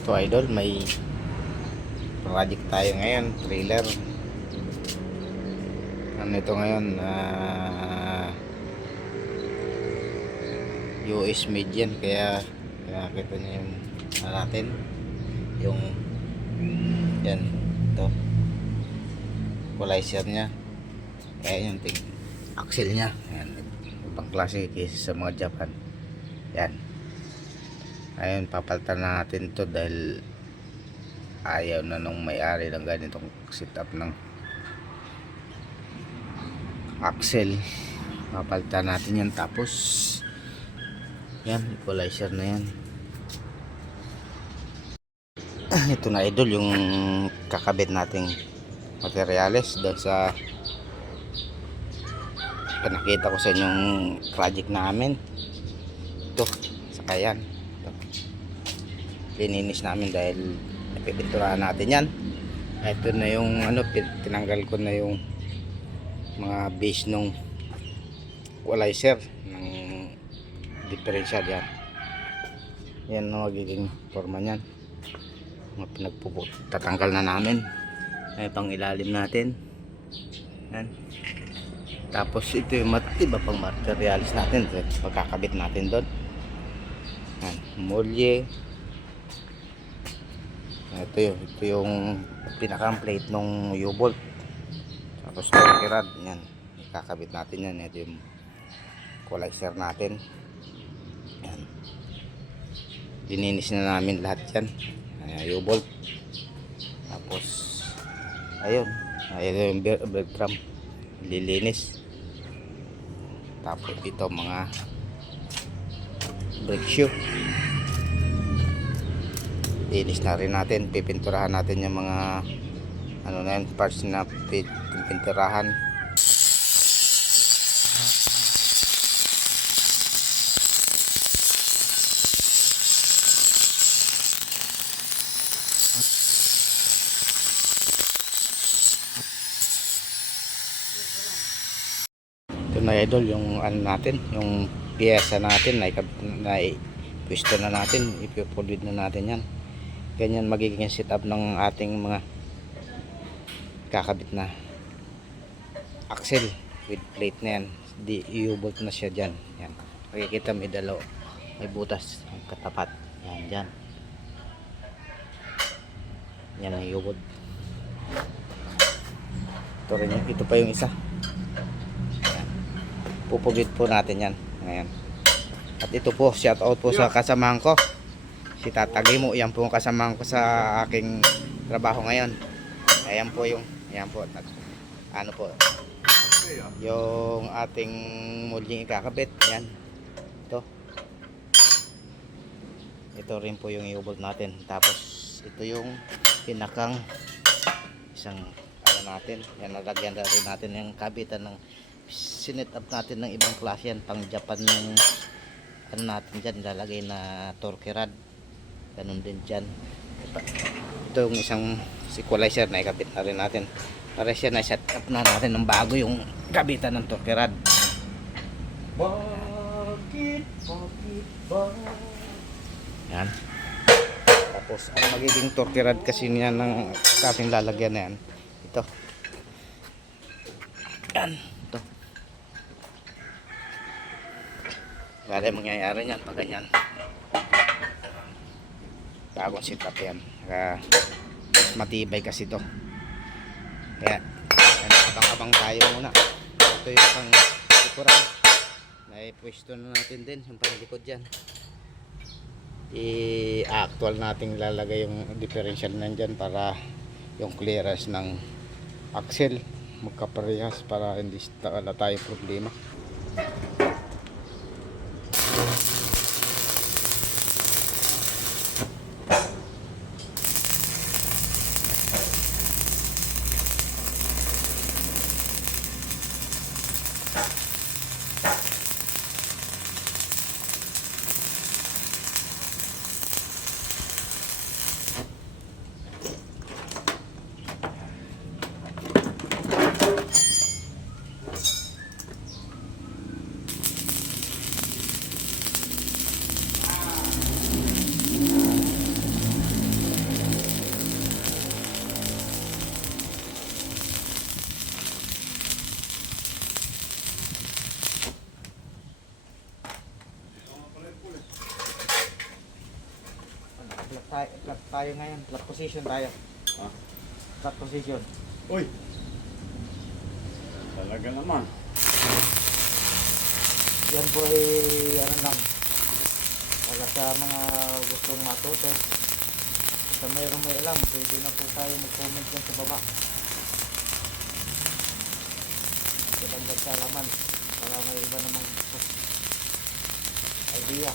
So idol, may project tayo ngayon, trailer. Ano ito ngayon? US made yan, kaya kita nyo yung natin, yung yan, ito equalizer nya, kaya yung axle nya, yan, ibang klase kaysa sa mga Japan. Yan, ayun, papalitan na natin to dahil ayaw na nung may-ari ng ganitong setup ng axle. Papalitan natin yan, tapos yan, equalizer na yan. Ito na idol, yung kakabit nating materyales doon sa pinakita ko sa inyong project namin. Ito, saka yan, ito. Lininis namin dahil napipinturahan natin yan. Ito na yung ano, tinanggal ko na yung mga base nung equalizer ng differential. Yan, yan ang magiging forma nyan. Mga tatanggal na namin. Ay, pang ilalim natin. Yan. Tapos ito yung iba pang materials natin, pagkakabit natin doon. Yan, molye. Ito yung pinakang plate ng U-bolt. Tapos torque-rod, yan, kakabit natin yan. Ito yung equalizer natin. Yan, dininis na namin lahat yan. U-bolt. Tapos ayun yung breadcrumb, lilinis. Tapos ito mga brake shoe, linis na rin natin. Pipinturahan natin yung mga ano na yan, parts na pipinturahan. Ito na idol, yung ano natin, yung piyesa natin na pwesto na natin, ipipulid na natin yan. Ganyan magiging setup ng ating mga kakabit na axle with plate na yan. U-bolt na siya dyan. Yan, makikita may may butas ang katapat. Yan, dyan. Yan ang U-bolt. Ito pa yung isa. Pupugit po natin yan ngayon. At ito po, shout out po sa kasamahan ko, si Tatagi mo. Yan po ang kasamahan ko sa aking trabaho ngayon. Ayan po yung, ayan po, ano po, yung ating muling ikakabit. Yan, ito rin po yung i-bolt natin. Tapos ito yung pinakang isang ano natin. Yan, nalagyan na rin natin yung kabitan ng sinet up natin ng ibang klase yan, pang Japan yung ano natin dyan, lalagay na torque rod. Ganun din dyan. Ito yung isang equalizer na ikabit na rin natin. Para siya na set up na natin ng bago yung kabitan ng torque rod. Yan. Tapos ang magiging torque rod kasi niya ng ating lalagyan na yan, ito. Yan. Wala mangyayari yan pag ganyan. Bagong setup yan. Matibay kasi to. Kaya abang-abang tayo muna. Ito yung pang likuran. Naipwesto na natin din yung pang likod dyan. I-actual nating lalagay yung differential nandyan para yung clearance ng axle magkaparehas para hindi wala tayong problema. Flat tayo ngayon. Flat position tayo. Ah. Flat position. Uy! Talaga naman. Yan po ay ano lang. Para sa mga gustong matuto. Sa mayroong may alam, pwede na po tayo mag-comment dyan sa baba. Kitang magsalaman para may iba namang idea.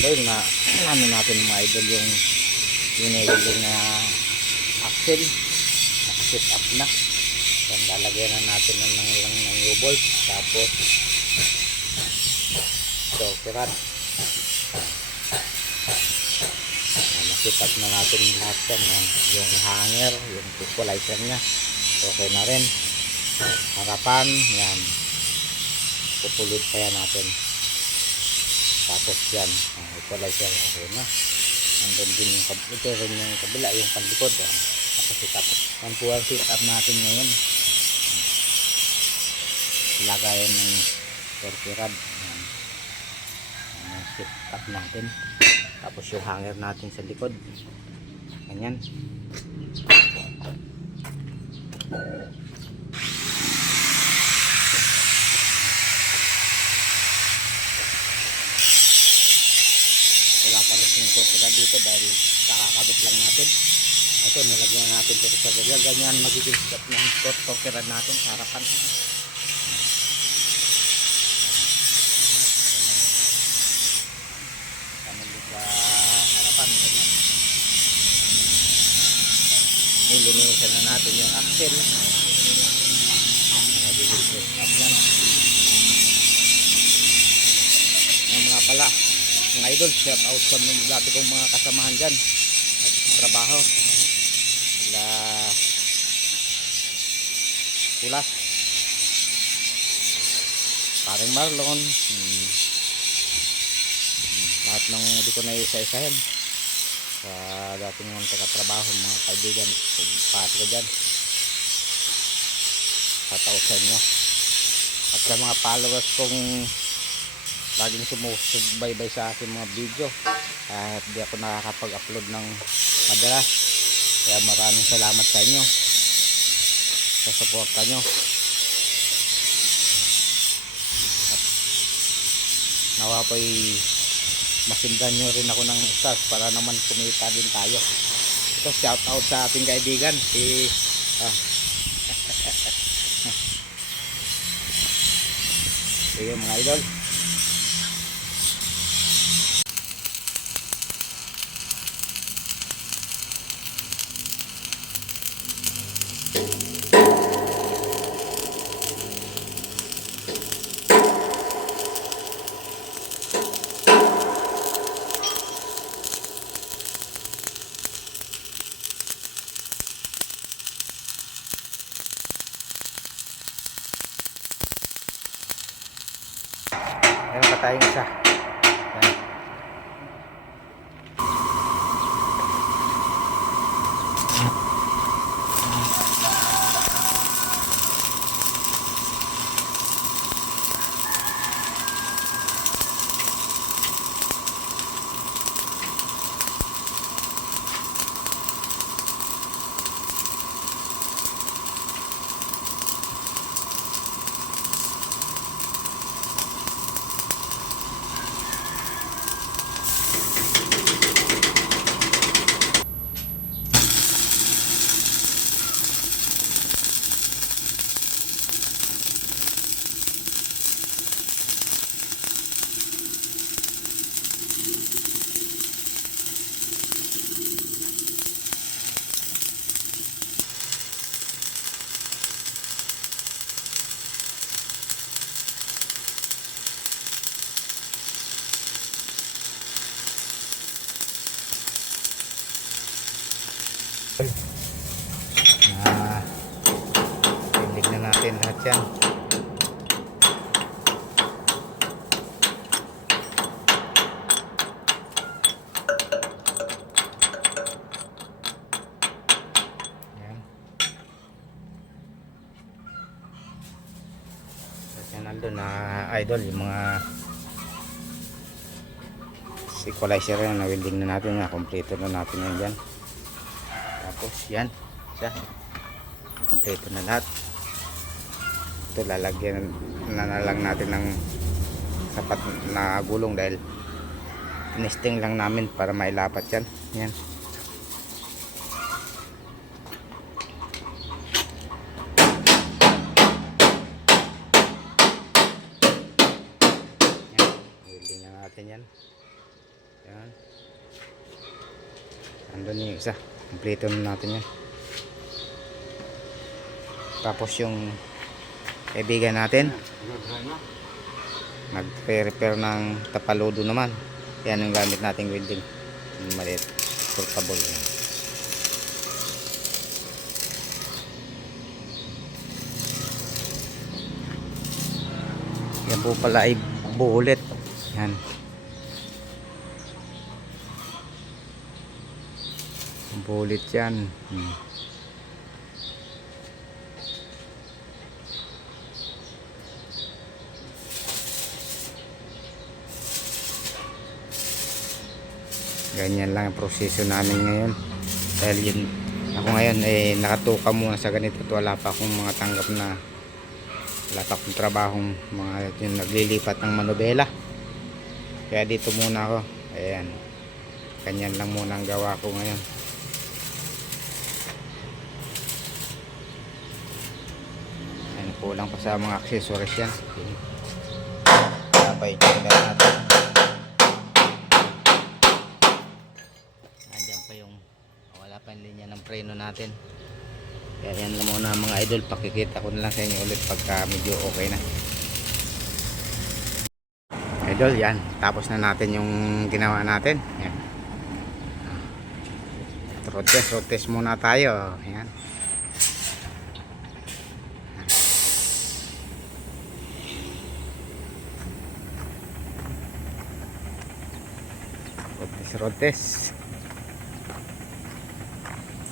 Ayun na ano natin mga idol yung inigiling na axle nakasit up na. Yan, lalagyan na natin ng U-bolt tapos chokeran. Nasit up na natin lahat yan. Yung hanger, yung equalizer nya okay na rin. Harapan yan, pupulid pa yan natin. Tapos yan, equalizer okay na. Andun din yung ito rin yung kabila, yung panlikod. Kasi tapos yan po ang sit up natin ngayon. Lagayan ng torque rod. Yan, sit up natin. Tapos yung hanger natin sa likod. Ganyan. Wala pa rin yung torque rod dito dahil kakakabit lang natin. Ito nilagyan natin ito sa ganyan. Ganyan magiging step ng torque rod natin sa harapan. Kamuli sa harapan. Ganyan. Nilinisan na natin yung axle. Magiging step up yan. Yung mga pala mga idol, shout out sa dati kong mga kasamahan dyan at trabaho sila Kulas, paring Marlon, lahat ng hindi ko na isa-isahin sa dating mga taga-trabaho, mga kaibigan pati ko dyan, shout out sa inyo at sa mga followers kong laging sumusubaybay sa aking mga video at di ako nakakapag-upload ng madalas, kaya maraming salamat sa inyo sa suporta nyo at nawa po'y masindan nyo rin ako ng stars para naman kumita din tayo. Ito shout out sa ating kaibigan si sige mga idol. Meron pa tayong isa. Yan. Na pilig na natin lahat yan. Yan. At yan nandun na idol yung mga equalizer yan na welding na natin, na kompleto na natin yan dyan. Tapos yan siya, kompleto na lahat. Ito lalagyan na lang natin ng sapat na gulong dahil nesting lang namin para mailapat yan. Yan. Yan, welding na natin yan. Yan. Andun yung isa. Kompleto na natin yan. Tapos yung kaibigan natin nag-repair ng tapaludo naman. Yan yung gamit nating welding. Yung maliit. Portable. Yan po pala ay bullet. Yan. Bullet yan. Ganyan lang ang proseso namin ngayon. Dahil yun, ako ngayon nakatuka muna sa ganito at wala pa akong mga tanggap na, wala pa akong trabahong mga yung naglilipat ng manobela. Kaya dito muna ako. Ayan. Ganyan lang muna ang gawa ko ngayon. Kulang pa sa mga accessories yan. Sabay check natin. Nandiyan pa yung wala pa yung linya ng preno natin. Kaya yan lang muna mga idol. Pakikita ko na lang sa inyo ulit pagka medyo okay na. Idol, yan. Tapos na natin yung ginawa natin. Yan. Road test muna tayo. Yan. Road test.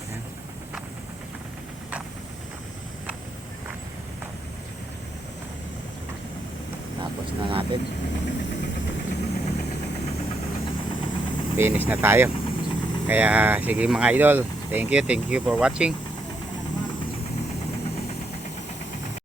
Ayan. Tapos na natin. Finish na tayo. Kaya sige mga idol, thank you for watching.